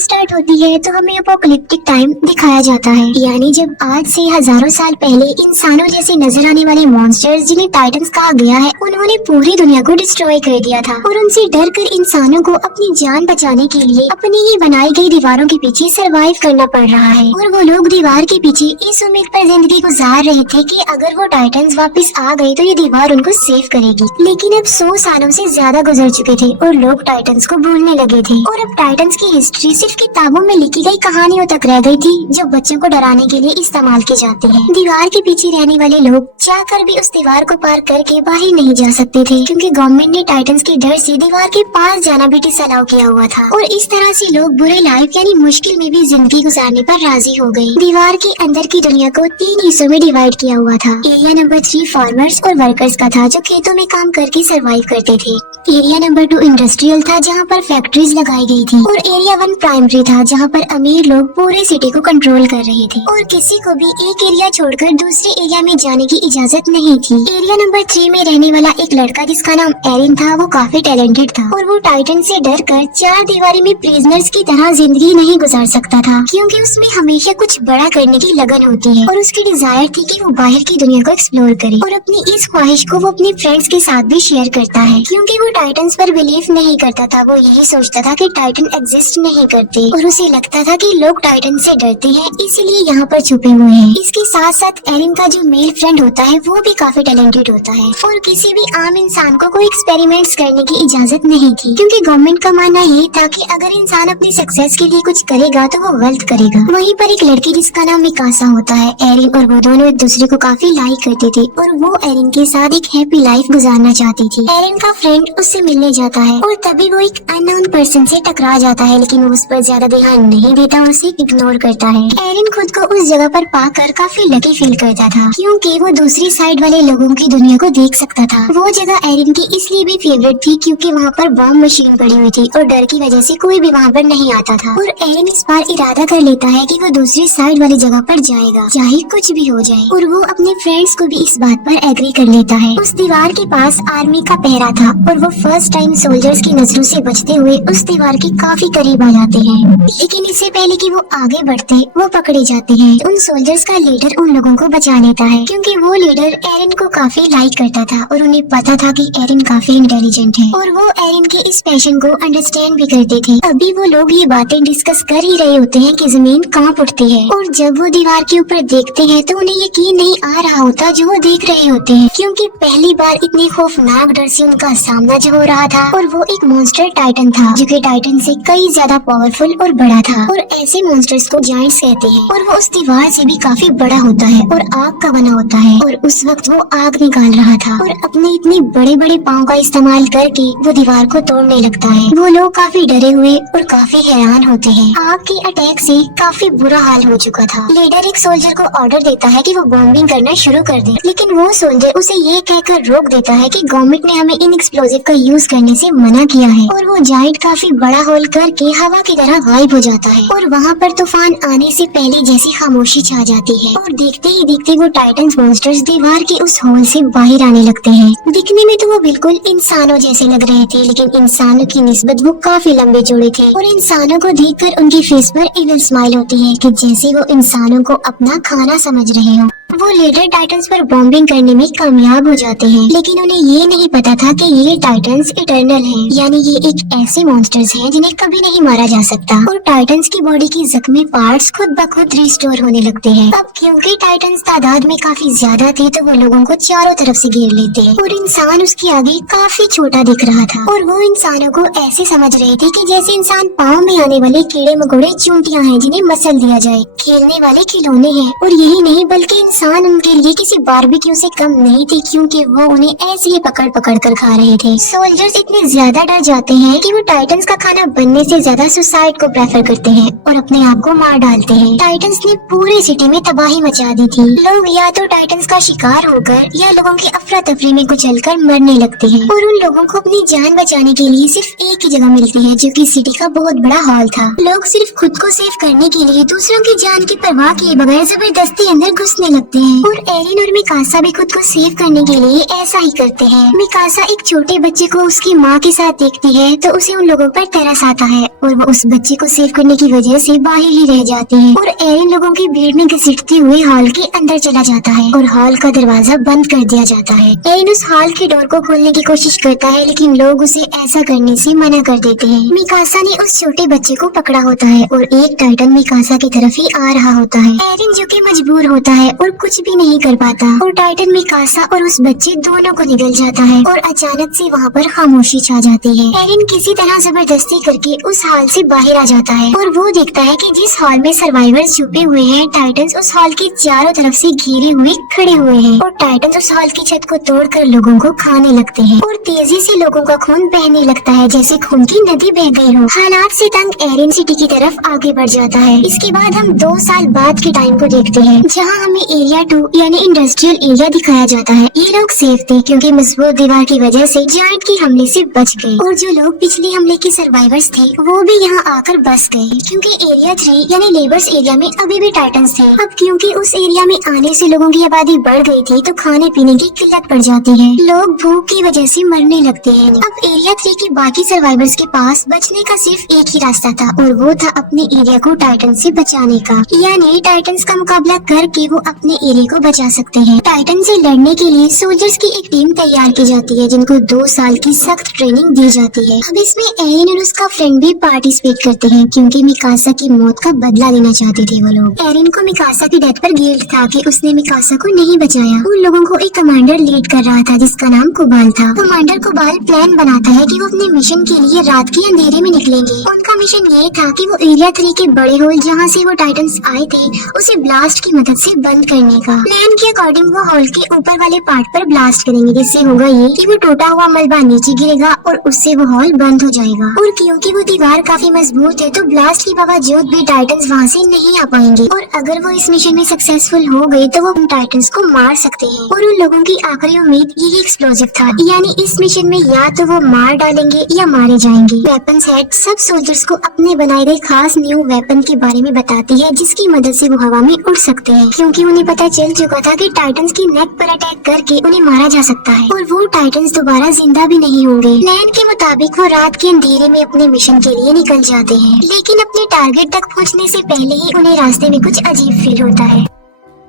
Start होती है तो हमें अपोकलिप्टिक टाइम दिखाया जाता है, यानी जब आज से हजारों साल पहले इंसानों जैसे नजर आने वाले मॉन्स्टर्स जिन्हें टाइटन्स कहा गया है, उन्होंने पूरी दुनिया को डिस्ट्रॉय कर दिया था और उनसे डर कर इंसानों को अपनी जान बचाने के लिए अपनी ही बनाई गई दीवारों के पीछे सरवाइव करना पड़ रहा है। और वो लोग दीवार के पीछे इस उम्मीद पर जिंदगी गुजार रहे थे कि अगर वो टाइटन्स वापस आ गए तो ये दीवार उनको सेव करेगी। लेकिन अब 100 सालों से ज्यादा गुजर चुके थे और लोग टाइटन्स को भूलने लगे थे और अब टाइटन्स की हिस्ट्री सिर्फ किताबों में लिखी गई कहानियों तक रह गई थी जो बच्चों को डराने के लिए इस्तेमाल की जाती है। दीवार के पीछे रहने वाले लोग चाहकर भी उस दीवार को पार करके बाहर नहीं जा सकते थे क्योंकि गवर्नमेंट ने टाइटन्स के डर से दीवार के पास जाना भी डिसअलाउ किया हुआ था और इस तरह से लोग बुरे लाइफ यानी मुश्किल में भी जिंदगी गुजारने पर राजी हो गए। दीवार के अंदर की दुनिया को 3 हिस्सों में डिवाइड किया हुआ था। एरिया नंबर 3 फार्मर्स और वर्कर्स का था जो खेतों में काम करके सरवाइव करते थे। एरिया नंबर 2 इंडस्ट्रियल था जहाँ पर फैक्ट्रीज लगाई गई थी और एरिया 1 प्राइमरी था जहाँ पर अमीर लोग पूरे सिटी को कंट्रोल कर रहे थे और किसी को भी एक एरिया छोड़कर दूसरे एरिया में जाने की इजाजत नहीं थी। एरिया नंबर 3 में रहने वाला एक लड़का जिसका नाम एरिन था, वो काफी टैलेंटेड था और वो टाइटन से डर कर 4 दीवारी में प्रिजनर्स की तरह जिंदगी नहीं गुजार सकता था क्योंकि उसमें हमेशा कुछ बड़ा करने की लगन होती है और उसकी डिजायर थी कि वो बाहर की दुनिया को एक्सप्लोर करे और अपनी इस ख्वाहिश को वो अपने फ्रेंड्स के साथ भी शेयर करता है क्योंकि वो टाइटन्स पर बिलीव नहीं करता था। वो यही सोचता था कि टाइटन एग्जिस्ट नहीं करते और उसे लगता था कि लोग टाइटन से डरते हैं इसीलिए यहाँ पर छुपे हुए हैं। इसके साथ साथ एरिन का जो मेल फ्रेंड होता है वो भी काफी टैलेंटेड होता है और किसी भी आम इंसान को कोई एक्सपेरिमेंट्स करने की इजाजत नहीं थी क्योंकि गवर्नमेंट का मानना ये था कि अगर इंसान अपनी सक्सेस के लिए कुछ करेगा तो वो गलत करेगा। वहीं पर एक लड़की जिसका नाम मिकासा होता है, एरिन और वो दोनों एक दूसरे को काफी लाइक करते थे और वो एरिन के साथ एक हैप्पी लाइफ गुजारना चाहती थी। एरिन का फ्रेंड उससे मिलने जाता है और तभी वो एक अननोन पर्सन से टकरा जाता है लेकिन वो उस पर ज्यादा ध्यान नहीं देता और उसे इग्नोर करता है। एरिन खुद को उस जगह पर पाकर काफी लकी फील करता था क्योंकि वो दूसरी साइड वाले लोगों की दुनिया को देख सकता था। वो जगह एरिन की इसलिए भी फेवरेट थी क्योंकि वहाँ पर बॉम्ब मशीन पड़ी हुई थी और डर की वजह से कोई भी वहाँ पर नहीं आता था और एरिन इस बार इरादा कर लेता है कि वो दूसरी साइड वाली जगह पर जाएगा चाहे कुछ भी हो जाए और वो अपने फ्रेंड्स को भी इस बात पर एग्री कर लेता है। उस दीवार के पास आर्मी का पहरा था और वो फर्स्ट टाइम सोल्जर्स की नजरों से बचते हुए उस दीवार के काफी करीब आ जाते हैं लेकिन इससे पहले कि वो आगे बढ़ते वो पकड़े जाते हैं। उन सोल्जर्स का लीडर उन लोगों को बचा लेता है क्योंकि वो लीडर एरिन को काफी लाइक करता था और उन्हें पता था कि एरिन काफी इंटेलिजेंट है और वो एरिन के इस पैशन को अंडरस्टैंड भी करते थे। अभी वो लोग ये बातें डिस्कस कर ही रहे होते हैं कि जमीन कांप उठती है और जब वो दीवार के ऊपर देखते हैं तो उन्हें यकीन नहीं आ रहा होता जो वो देख रहे होते हैं क्योंकि पहली बार इतने खौफनाक डर से उनका सामना जो हो रहा था और वो एक मॉन्स्टर टाइटन था जो कि टाइटन से कई ज्यादा पावरफुल और बड़ा था और ऐसे मॉन्स्टर्स को जायंट्स कहते हैं और वो उस दीवार से भी काफी बड़ा होता है और आग का बना होता है और उस वक्त वो आग निकाल रहा था और अपने इतने बड़े बड़े पाँव का इस्तेमाल करके वो दीवार को तोड़ने लगता है। वो लोग काफी डरे हुए और काफी हैरान होते हैं। आग के अटैक से काफी बुरा हाल हो चुका था। लीडर एक सोल्जर को ऑर्डर देता है कि वो बॉम्बिंग करना शुरू कर दे लेकिन वो सोल्जर उसे ये कहकर रोक देता है कि गवर्नमेंट ने हमें इन एक्सप्लोजिव का यूज करने से मना किया है और वो जायंट काफी बड़ा होल करके हवा की तरह गायब हो जाता है और वहाँ पर तूफान आने से पहले जैसी खामोशी छा जाती है और देखते ही देखते वो टाइटन्स मॉन्स्टर्स दीवार के उस होल से बाहर आने लगते हैं। दिखने में तो वो बिल्कुल इंसानों जैसे लग रहे थे लेकिन इंसानों की निस्बत वो काफी लंबे चौड़े थे और इंसानों को देखकर उनकी फेस पर इविल स्माइल होती है कि जैसे वो इंसानों को अपना खाना समझ रहे हो। वो लीडर टाइटन्स पर बॉम्बिंग करने में कामयाब हो जाते हैं लेकिन उन्हें ये नहीं पता था कि ये टाइटन्स इटर्नल हैं, यानी ये एक ऐसे मॉन्स्टर्स हैं जिन्हें कभी नहीं मारा जा सकता और टाइटन्स की बॉडी की जख्मी पार्ट्स खुद ब खुद रिस्टोर होने लगते हैं। अब क्योंकि टाइटन्स तादाद में काफी ज्यादा थे तो वो लोगों को चारों तरफ से घेर लेते हैं और इंसान उसके आगे काफी छोटा दिख रहा था और वो इंसानों को ऐसे समझ रहे थे कि जैसे इंसान पाँव में आने वाले कीड़े मकोड़े चूंटियां हैं जिन्हें मसल दिया जाए, खेलने वाले खिलौने हैं। और यही नहीं बल्कि इंसान उनके लिए किसी बारबेक्यू से कम नहीं थी क्योंकि वो उन्हें ऐसे ही पकड़ पकड़ कर खा रहे थे। सोल्जर्स इतने ज्यादा डर जाते हैं कि वो टाइटन्स का खाना बनने से ज्यादा सुसाइड को प्रेफर करते हैं और अपने आप को मार डालते हैं। टाइटन्स ने पूरी सिटी में तबाही मचा दी थी। लोग या तो टाइटन्स का शिकार होकर या लोगों की अफरा तफरी में कुचलकर मरने लगते हैं और उन लोगों को अपनी जान बचाने के लिए सिर्फ एक ही जगह मिलती है जो कि सिटी का बहुत बड़ा हॉल था। लोग सिर्फ खुद को सेव करने के लिए दूसरों की जान की परवाह किए बगैर जबरदस्ती अंदर घुसने लगते लगते हैं और एरिन और मिकासा भी खुद को सेव करने के लिए ऐसा ही करते हैं। मिकासा एक छोटे बच्चे को उसकी माँ के साथ देखती है तो उसे उन लोगों पर तरस आता है और वो उस बच्चे को सेव करने की वजह से बाहर ही रह जाती है और एरिन लोगों की भीड़ में घसीटते हुए हॉल के अंदर चला जाता है और हॉल का दरवाजा बंद कर दिया जाता है। एरिन उस हॉल के डोर को खोलने की कोशिश करता है लेकिन लोग उसे ऐसा करने से मना कर देते हैं। मिकासा ने उस छोटे बच्चे को पकड़ा होता है और एक टाइटन मिकासा की तरफ ही आ रहा होता है। एरिन जो कि मजबूर होता है और कुछ भी नहीं कर पाता और टाइटन मिकासा और उस बच्चे दोनों को निगल जाता है और अचानक से वहाँ पर खामोशी छा जाती है। एरिन किसी तरह जबरदस्ती करके उस हॉल से बाहर आ जाता है और वो देखता है कि जिस हॉल में सर्वाइवर्स छुपे हुए हैं टाइटन्स उस हॉल के चारों तरफ से घिरे हुए खड़े हुए हैं और टाइटन्स उस हॉल की छत को तोड़कर लोगों को खाने लगते हैं और तेजी से लोगों का खून बहने लगता है जैसे खून की नदी बह गई हो। हालात से तंग एरिन सिटी की तरफ आगे बढ़ जाता है। इसके बाद हम 2 साल बाद के टाइम को देखते हैं जहाँ हमें एरिया 2 यानी इंडस्ट्रियल एरिया दिखाया जाता है। ये लोग सेफ थे क्योंकि मजबूत दीवार की वजह से जायंट के हमले से बच गए और जो लोग पिछले हमले के सर्वाइवर्स थे वो भी यहाँ आकर बस गए क्योंकि एरिया 3 यानी लेबर्स एरिया में अभी भी टाइटन्स थे। अब क्योंकि उस एरिया में आने से लोगों की आबादी बढ़ गई थी तो खाने पीने की किल्लत पड़ जाती है, लोग भूख की वजह से मरने लगते हैं। अब एरिया 3 के बाकी सर्वाइवर्स के पास बचने का सिर्फ एक ही रास्ता था और वो था अपने एरिया को टाइटन से बचाने का, यानी टाइटन्स का मुकाबला करके वो अपने एरिया को बचा सकते हैं। टाइटन से लड़ने के लिए सोल्जर्स की एक टीम तैयार की जाती है जिनको 2 साल की सख्त ट्रेनिंग दी जाती है। अब इसमें एरिन और उसका फ्रेंड भी पार्टिसिपेट करते हैं क्योंकि मिकासा की मौत का बदला लेना चाहते थे वो लोग। एरिन को मिकासा की डेथ पर गिल्ट था कि उसने मिकासा को नहीं बचाया। उन लोगों को एक कमांडर लीड कर रहा था जिसका नाम कोबाल था। कमांडर कोबाल प्लान बनाता है कि वो अपने मिशन के लिए रात के अंधेरे में निकलेंगे। उनका मिशन ये था कि वो एरिया 3 के बड़े होल जहाँ से वो टाइटन्स आए थे उसे ब्लास्ट की मदद से बंद करने का। प्लान के अकॉर्डिंग वो हॉल के ऊपर वाले पार्ट पर ब्लास्ट करेंगे जिससे होगा ये कि वो टूटा हुआ मलबा नीचे गिरेगा और उससे वो हॉल बंद हो जाएगा। और क्योंकि वो दीवार काफी मजबूत है तो ब्लास्ट के बावजूद भी टाइटन्स वहाँ से नहीं आ पाएंगे और अगर वो इस मिशन में सक्सेसफुल हो गए तो वो टाइटन्स को मार सकते हैं। और उन लोगों की आखिरी उम्मीद यही एक्सप्लोजिव था, यानी इस मिशन में या तो वो मार डालेंगे या मारे जाएंगे। वेपन्स हेड सब सोल्जर्स को अपने बनाए गए खास न्यू वेपन के बारे में बताती है जिसकी मदद से वो हवा में उड़ सकते हैं क्योंकि उन्हें पता चल चुका था कि टाइटन्स की नेक पर अटैक करके उन्हें मारा जा सकता है और वो टाइटन्स दोबारा जिंदा भी नहीं होंगे। प्लान के मुताबिक वो रात के अंधेरे में अपने मिशन के लिए निकल जाते हैं लेकिन अपने टारगेट तक पहुंचने से पहले ही उन्हें रास्ते में कुछ अजीब फील होता है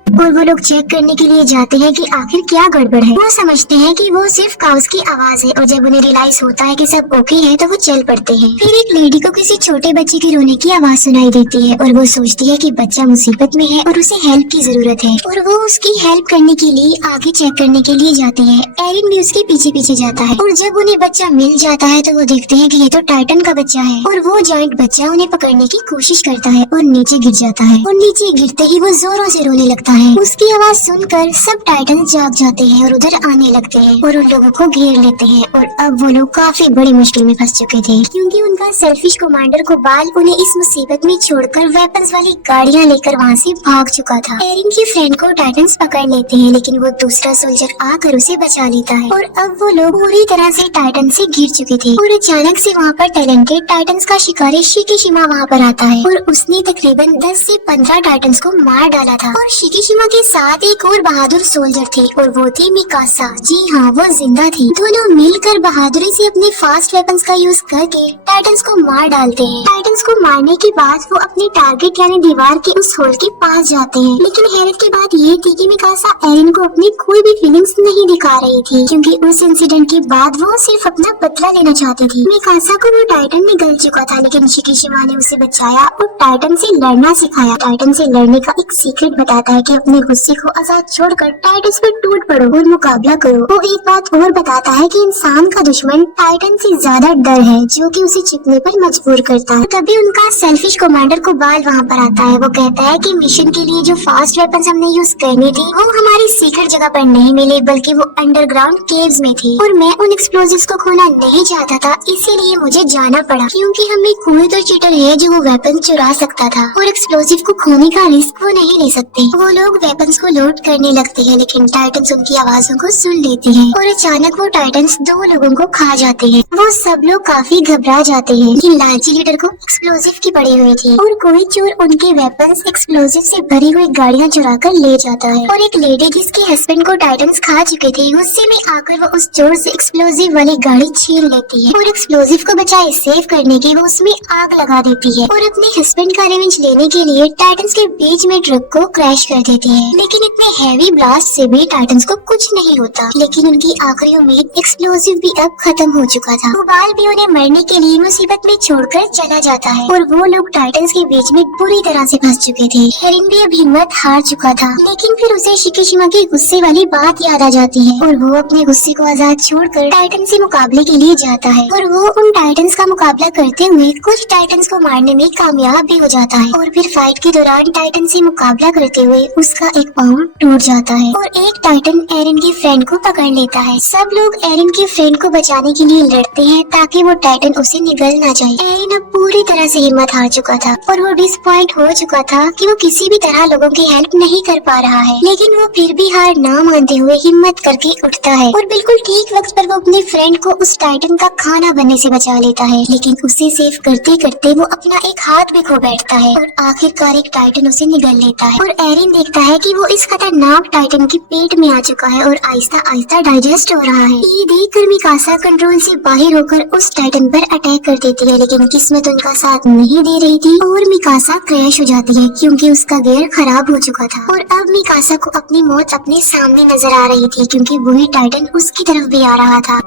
और वो लोग चेक करने के लिए जाते हैं कि आखिर क्या गड़बड़ है। वो समझते हैं कि वो सिर्फ काउस की आवाज है और जब उन्हें रियलाइज होता है कि सब ओके है तो वो चल पड़ते हैं। फिर एक लेडी को किसी छोटे बच्चे के रोने की आवाज सुनाई देती है और वो सोचती है कि बच्चा मुसीबत में है और उसे हेल्प की जरूरत है और वो उसकी हेल्प करने के लिए आगे चेक करने के लिए जाती है। एरिन भी उसके पीछे पीछे जाता है और जब उन्हें बच्चा मिल जाता है तो वो देखते हैं कि ये तो टाइटन का बच्चा है और वो जायंट बच्चा उन्हें पकड़ने की कोशिश करता है और नीचे गिर जाता है और नीचे गिरते ही वो जोरों से रोने लगता है। उसकी आवाज सुनकर सब टाइटन जाग जाते हैं और उधर आने लगते हैं और उन लोगों को घेर लेते हैं और अब वो लोग काफी बड़ी मुश्किल में फंस चुके थे क्योंकि उनका सेल्फिश कमांडर कोबाल उन्हें इस मुसीबत में छोड़कर वेपन्स वाली गाड़ियां लेकर वहाँ से भाग चुका था। एरिन के फ्रेंड को टाइटन्स पकड़ लेते हैं लेकिन वो दूसरा सोल्जर आकर उसे बचा लेता है और अब वो लोग पूरी तरह से टाइटन से घिर चुके थे और अचानक से वहाँ पर टैलेंटेड टाइटन्स का शिकारी शिकीशिमा वहाँ पर आता है और उसने तकरीबन 10 से 15 टाइटन्स को मार डाला था और शिकीशिमा के साथ एक और बहादुर सोल्जर थी और वो थी मिकासा। जी हाँ, वो जिंदा थी। दोनों मिलकर बहादुरी से अपने फास्ट वेपन्स का यूज करके टाइटन्स को मार डालते हैं। टाइटन्स को मारने के बाद वो अपने टारगेट यानी दीवार के उस होल के पास जाते हैं लेकिन हैरत की बात ये थी कि मिकासा एरिन को अपनी कोई भी फीलिंग्स नहीं दिखा रही थी क्योंकि उस इंसिडेंट के बाद वो सिर्फ अपना बदला लेना चाहती थी। मिकासा को वो टाइटन में गल चुका था लेकिन शिकीशिमा ने उसे बचाया और टाइटन से लड़ना सिखाया। टाइटन से लड़ने का एक सीक्रेट बताता है कि अपने गुस्से को आजाद छोड़कर टाइटन्स पर टूट पड़ो और मुकाबला करो। वो एक बात और बताता है कि इंसान का दुश्मन टाइटन से ज्यादा डर है जो कि उसे छिपने पर मजबूर करता है। तभी उनका सेल्फिश कमांडर कोबाल वहाँ पर आता है। वो कहता है कि मिशन के लिए जो फास्ट वेपन्स हमने यूज करनी थी वो हमारी सीक्रेट जगह पर नहीं मिले बल्कि वो अंडरग्राउंड केव्स में थी और मैं उन एक्सप्लोजिव्स को खोना नहीं चाहता था, इसीलिए मुझे जाना पड़ा क्योंकि हम एक कोई तो चीटर है जो वो वेपन चुरा सकता था और एक्सप्लोजिव को खोने का रिस्क वो नहीं ले सकते। वो लोग लोग वेपन्स को लोड करने लगते हैं, लेकिन टाइटन्स उनकी आवाजों को सुन लेती हैं और अचानक वो टाइटन्स 2 लोगों को खा जाते हैं। वो सब लोग काफी घबरा जाते हैं कि लालची लीडर को एक्सप्लोजिव की पड़ी हुई थी और कोई चोर उनके वेपन्स एक्सप्लोजिव से भरी हुई गाड़ियाँ चुरा कर ले जाता है। और एक लेडी जिसके हस्बैंड को टाइटन्स खा चुके थे, गुस्से में आकर वो उस चोर से एक्सप्लोजिव वाली गाड़ी छीन लेती है और एक्सप्लोजिव को बचाए सेव करने के वो उसमें आग लगा देती है और अपने हस्बैंड का रिवेंज लेने के लिए टाइटन्स के बीच में ट्रक को क्रैश कर देती है। लेकिन इतने हैवी ब्लास्ट से भी टाइटन्स को कुछ नहीं होता, लेकिन उनकी आखिरी उम्मीद एक्सप्लोजिव भी अब खत्म हो चुका था। कोबाल भी उन्हें मरने के लिए मुसीबत में छोड़कर चला जाता है और वो लोग टाइटन्स के बीच में पूरी तरह से फंस चुके थे। एरिन भी अब हिम्मत हार चुका था, लेकिन फिर उसे शिकीशिमा की गुस्से वाली बात याद आ जाती है और वो अपने गुस्से को आजाद छोड़कर टाइटन से मुकाबले के लिए जाता है और वो उन टाइटन्स का मुकाबला करते हुए कुछ टाइटन्स को मारने में कामयाब भी हो जाता है। और फिर फाइट के दौरान टाइटन से मुकाबला करते हुए उसका एक पाँव टूट जाता है और एक टाइटन एरिन की फ्रेंड को पकड़ लेता है। सब लोग एरिन की फ्रेंड को बचाने के लिए लड़ते हैं ताकि वो टाइटन उसे निगल ना जाए। एरिन अब पूरी तरह से हिम्मत हार चुका था और वो डिसपॉइंट हो चुका था कि वो किसी भी तरह लोगों की हेल्प नहीं कर पा रहा है, लेकिन वो फिर भी हार ना मानते हुए हिम्मत करके उठता है और बिल्कुल ठीक वक्त पर वो अपने फ्रेंड को उस टाइटन का खाना बनने से बचा लेता है। लेकिन उसे सेव करते करते वो अपना एक हाथ भी खो बैठता है और आखिरकार एक टाइटन उसे निगल लेता है और एरिन देखता है कि वो इस खतरनाक टाइटन के पेट में आ चुका है और आहिस्ता आहिस्ता डाइजेस्ट हो रहा है। ये देखकर मिकासा कंट्रोल से बाहर होकर उस टाइटन पर अटैक कर देती है, लेकिन किस्मत उनका साथ नहीं दे रही थी और मिकासा क्रैश हो जाती है क्योंकि उसका गियर खराब हो चुका था। और अब मिकासा को अपनी मौत अपने सामने नजर आ रही थी क्योंकि वही टाइटन उसकी तरफ भी आ रहा था।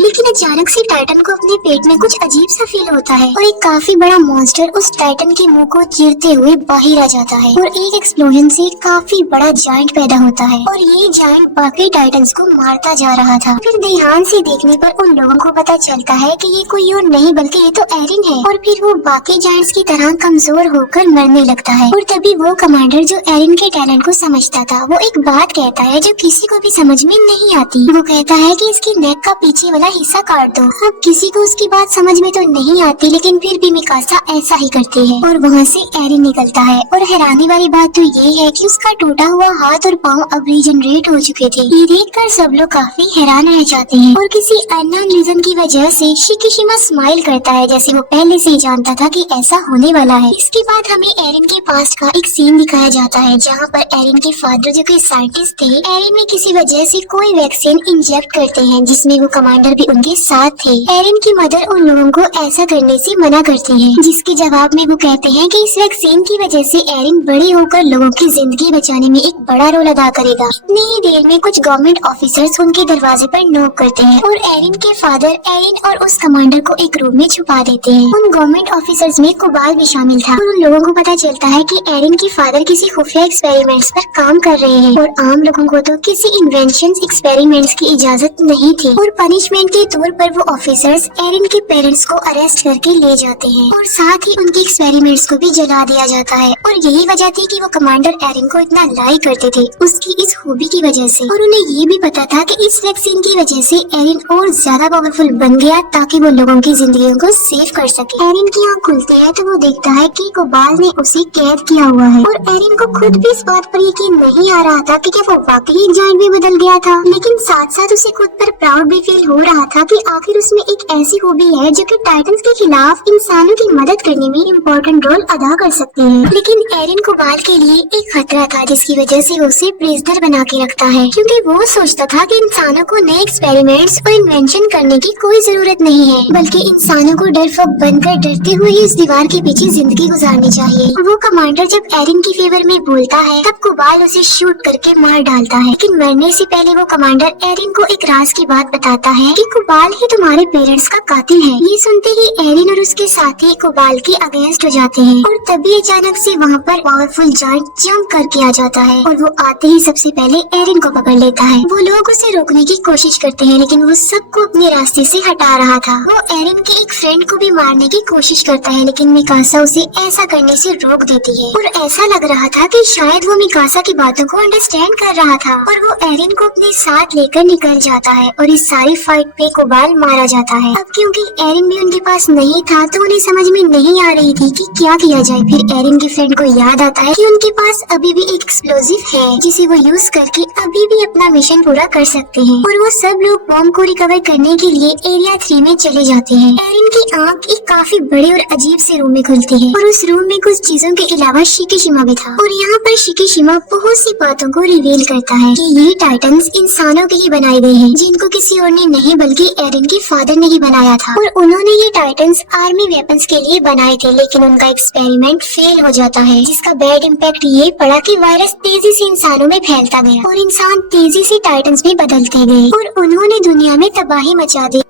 लेकिन अचानक से टाइटन को अपने पेट में कुछ अजीब सा फील होता है और एक काफी बड़ा मॉन्स्टर उस टाइटन के मुंह को चीरते हुए बाहर आ जाता है और एक एक्सप्लोजन से काफी बड़ा जायंट पैदा होता है और ये जायंट बाकी टाइटन्स को मारता जा रहा था। फिर ध्यान से देखने पर उन लोगों को पता चलता है कि ये कोई और नहीं बल्कि ये तो एरिन है और फिर वो बाकी जायंट्स की तरह कमजोर होकर मरने लगता है। और तभी वो कमांडर जो एरिन के टैलेंट को समझता था वो एक बात कहता है जो किसी को भी समझ में नहीं आती। वो कहता है कि इसकी नेक का पीछे वाला हिस्सा काट दो। अब किसी को उसकी बात समझ में तो नहीं आती, लेकिन फिर भी मिकासा ऐसा ही करती है और वहाँ से एरिन निकलता है। और हैरानी वाली बात तो ये है कि उसका टूटा हुआ हाथ और पाँव अब रीजनरेट हो चुके थे। ये देखकर सब लोग काफी हैरान रह जाते हैं और किसी अननोन रीजन की वजह से शिकीशिमा स्माइल करता है जैसे वो पहले से ही जानता था कि ऐसा होने वाला है। इसके बाद हमें एरिन के पास्ट का एक सीन दिखाया जाता है जहाँ पर एरिन के फादर जो कि साइंटिस्ट थे, एरिन में किसी वजह से कोई वैक्सीन इंजेक्ट करते हैं जिसमें वो कमांडर भी उनके साथ थे। एरिन की मदर उन लोगों को ऐसा करने से मना करती है, जिसके जवाब में वो कहते हैं कि इस वैक्सीन की वजह से एरिन बड़ी होकर लोगों की जिंदगी बचाने में एक बड़ा रोल अदा करेगा। इतनी ही देर में कुछ गवर्नमेंट ऑफिसर्स उनके दरवाजे पर नॉक करते हैं और एरिन के फादर एरिन और उस कमांडर को एक रूम में छुपा देते हैं। उन गवर्नमेंट ऑफिसर्स में कोबाल भी शामिल था और उन लोगों को पता चलता है कि एरिन के फादर किसी खुफिया एक्सपेरिमेंट्स पर काम कर रहे हैं और आम लोगों को तो किसी इन्वेंशन एक्सपेरिमेंट्स की इजाजत नहीं थी। और पनिशमेंट के तौर पर वो ऑफिसर्स एरिन के पेरेंट्स को अरेस्ट करके ले जाते हैं और साथ ही उनके एक्सपेरिमेंट्स को भी जला दिया जाता है। और यही वजह थी कि वो कमांडर एरिन को इतना लाइक करते थे उसकी इस खूबी की वजह से। और उन्हें ये भी पता था कि इस वैक्सीन की वजह से एरिन और ज्यादा पावरफुल बन गया ताकि वो लोगों की जिंदगियों को सेव कर सके। एरिन की आँख खुलती है तो वो देखता है कि कोबाल ने उसे कैद किया हुआ है और एरिन को खुद भी इस बात पर यकीन नहीं आ रहा था कि क्या वो वाकई एक जायंट भी बदल गया था, लेकिन साथ साथ उसे खुद पर प्राउड भी फील हो रहा था कि आखिर उसमें एक ऐसी खूबी है जो कि टाइटन्स के खिलाफ इंसानों की मदद करने में इम्पोर्टेंट रोल अदा कर सकती है। लेकिन एरिन कोबाल के लिए एक खतरा था जिसकी वजह से वो उसे प्रिजनर बना के रखता है, क्योंकि वो सोचता था कि इंसानों को नए एक्सपेरिमेंट्स और इन्वेंशन करने की कोई जरूरत नहीं है, बल्कि इंसानों को डरपोक बनकर डरते हुए ही इस दीवार के पीछे जिंदगी गुजारनी चाहिए। वो कमांडर जब एरिन की फेवर में बोलता है तब कोबाल उसे शूट करके मार डालता है, लेकिन मरने से पहले वो कमांडर एरिन को एक राज की बात बताता है कि कोबाल ही तुम्हारे पेरेंट्स का कातिल है। ये सुनते ही एरिन और उसके साथी कोबाल के अगेंस्ट हो जाते हैं और तभी अचानक से वहाँ पर पावरफुल जायंट जंप करके आ जाता है और वो आते ही सबसे पहले एरिन को पकड़ लेता है। वो लोग उसे रोकने की कोशिश करते हैं लेकिन वो सबको अपने रास्ते से हटा रहा था। वो एरिन के एक फ्रेंड को भी मारने की कोशिश करता है लेकिन मिकासा उसे ऐसा करने से रोक देती है और ऐसा लग रहा था कि शायद वो मिकासा की बातों को अंडरस्टैंड कर रहा था और वो एरिन को अपने साथ लेकर निकल जाता है और इस सारी फाइट प्लेनेट पे कोबाल मारा जाता है। अब क्योंकि एरिन भी उनके पास नहीं था तो उन्हें समझ में नहीं आ रही थी कि क्या किया जाए। फिर एरिन के फ्रेंड को याद आता है कि उनके पास अभी भी एक एक्सप्लोजिव है जिसे वो यूज करके अभी भी अपना मिशन पूरा कर सकते हैं। और वो सब लोग बॉम्ब को रिकवर करने के लिए एरिया 3 में चले जाते हैं। एरिन की आंख एक काफी बड़े और अजीब से रूम में खुलती है और उस रूम में कुछ चीजों के अलावा शिकिशिमा भी था। और यहाँ पर शिकिशिमा बहुत सी बातों को रिवील करता है कि ये टाइटन्स इंसानों के ही बनाए गए हैं, जिनको किसी और ने नहीं बल्कि एरिन के फादर ने ही बनाया था। और उन्होंने ये टाइटन्स आर्मी वेपन्स के लिए बनाए थे, लेकिन उनका एक्सपेरिमेंट फेल हो जाता है, जिसका बैड इम्पैक्ट ये पड़ा कि वायरस तेजी से इंसानों में फैलता गया और इंसान तेजी से टाइटन्स में बदलते गए और उन्होंने दुनिया में तबाही मचा दी।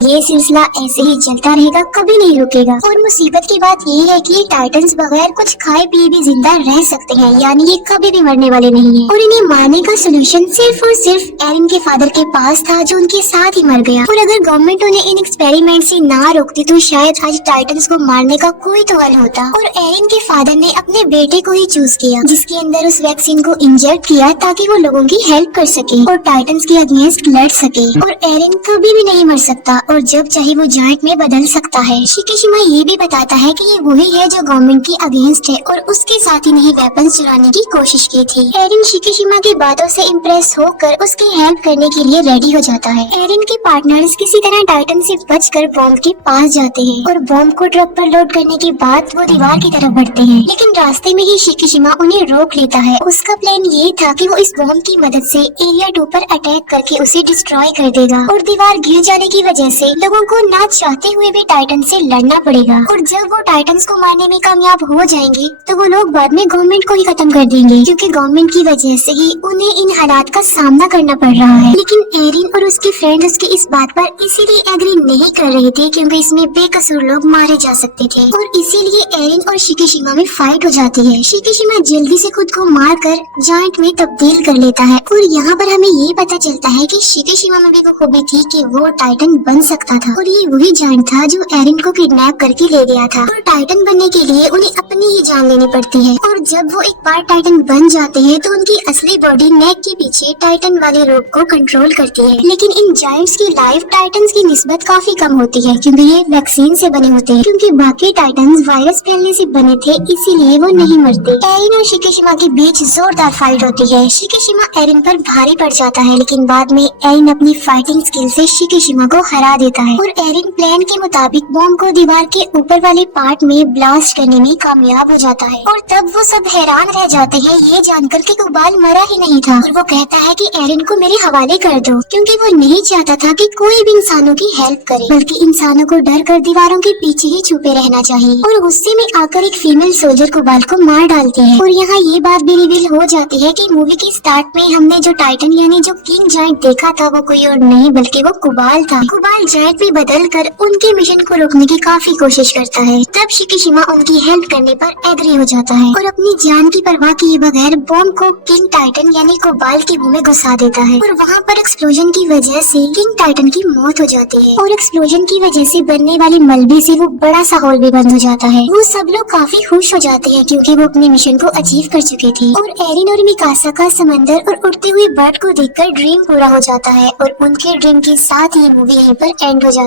ये सिलसिला ऐसे ही चलता रहेगा, कभी नहीं रुकेगा। और मुसीबत की बात ये है कि टाइटन्स बगैर कुछ खाए पिए भी जिंदा रह सकते हैं, यानी ये कभी भी मरने वाले नहीं हैं। और इन्हें मारने का सोल्यूशन सिर्फ और सिर्फ एरिन के फादर के पास था, जो उनके साथ ही मर गया। और अगर गवर्नमेंट उन्हें इन एक्सपेरिमेंट से ना रोकती तो शायद आज टाइटन्स को मारने का कोई तो हल होता। और एरिन के फादर ने अपने बेटे को ही चूज किया, जिसके अंदर उस वैक्सीन को इंजेक्ट किया ताकि वो लोगों की हेल्प कर सके और टाइटन्स के अगेंस्ट लड़ सके। और एरिन कभी भी नहीं मर सकता और जब चाहे वो जायंट में बदल सकता है। शिकिशिमा ये भी बताता है कि ये वही है जो गवर्नमेंट की अगेंस्ट है और उसके साथ ही नहीं वेपन्स चुराने की कोशिश की थी। एरिन शिकिशिमा की बातों से इम्प्रेस होकर उसकी हेल्प करने के लिए रेडी हो जाता है। एरिन के पार्टनर्स किसी तरह टाइटन से बचकर बॉम्ब के पास जाते हैं और बॉम्ब को ट्रक पर लोड करने के बाद वो दीवार की तरफ बढ़ते हैं, लेकिन रास्ते में ही शिकिशिमा उन्हें रोक लेता है। उसका प्लान ये था कि वो इस बॉम्ब की मदद से एरिया 2 पर अटैक करके उसे डिस्ट्रॉय कर देगा और दीवार गिर जाने की वजह से लोगों को ना चाहते हुए भी टाइटन से लड़ना पड़ेगा। और जब वो टाइटन्स को मारने में कामयाब हो जाएंगे तो वो लोग बाद में गवर्नमेंट को ही खत्म कर देंगे, क्योंकि गवर्नमेंट की वजह से ही उन्हें इन हालात का सामना करना पड़ रहा है। लेकिन एरिन और उसके फ्रेंड उसकी इस बात पर इसीलिए एग्री नहीं कर रहे थे क्योंकि इसमें बेकसूर लोग मारे जा सकते थे और इसीलिए एरिन और शिकिशिमा में फाइट हो जाती है। शिकिशिमा जल्दी से खुद को मार कर जायंट में तब्दील कर लेता है और यहाँ पर हमें ये पता चलता है कि शिकिशिमा में भी वो खूबी थी कि वो टाइटन बन सकता था और ये वही जायंट था जो एरिन को किडनैप करके ले गया था। और टाइटन बनने के लिए उन्हें अपनी ही जान लेनी पड़ती है और जब वो एक बार टाइटन बन जाते हैं तो उनकी असली बॉडी नेक के पीछे टाइटन वाले रोप को कंट्रोल करती है। लेकिन इन जायंट्स की लाइफ टाइटन्स की निस्बत काफी कम होती है क्योंकि ये वैक्सीन से बने होते हैं, क्योंकि बाकी टाइटन्स वायरस फैलने से बने थे इसीलिए वो नहीं मरते। एरिन और शिकिशिमा के बीच जोरदार फाइट होती है। शिकिशिमा एरिन पर भारी पड़ जाता है, लेकिन बाद में एरिन अपनी फाइटिंग स्किल से शिकिशिमा को हरा देता है और एरिन प्लान के मुताबिक बॉम्ब को दीवार के ऊपर वाले पार्ट में ब्लास्ट करने में कामयाब हो जाता है। और तब वो सब हैरान रह जाते हैं ये जानकर कि कोबाल मरा ही नहीं था और वो कहता है कि एरिन को मेरे हवाले कर दो, क्योंकि वो नहीं चाहता था कि कोई भी इंसानों की हेल्प करे, बल्कि इंसानों को डर कर दीवारों के पीछे ही छुपे रहना चाहिए। और गुस्से में आकर एक फीमेल सोल्जर कोबाल को मार डालती है। और यहाँ ये बात भी रिवील हो जाती है कि मूवी के स्टार्ट में हमने जो टाइटन यानी जो किंग जायंट देखा था वो कोई और नहीं बल्कि वो कोबाल था। कोबाल जायंट में बदल कर उनके मिशन को रोकने की काफी कोशिश करता है। तब शिकिशिमा उनकी हेल्प करने पर एग्री हो जाता है और अपनी जान की परवाह किए बगैर बॉम्ब को किंग टाइटन यानी कोबाल के मुंह में घुसा देता है और वहाँ पर एक्सप्लोजन की वजह से किंग टाइटन की मौत हो जाती है। और एक्सप्लोजन की वजह से बनने वाले मलबे से वो बड़ा सा होल भी बंद हो जाता है। वो सब लोग काफी खुश हो जाते हैं क्योंकि वो अपने मिशन को अचीव कर चुके थे। और एरिन और मिकासा का समंदर और उड़ते हुए बर्ड को देखकर ड्रीम पूरा हो जाता है और उनके ड्रीम के साथ ही मूवी यहीं पर एंड हो जाती है।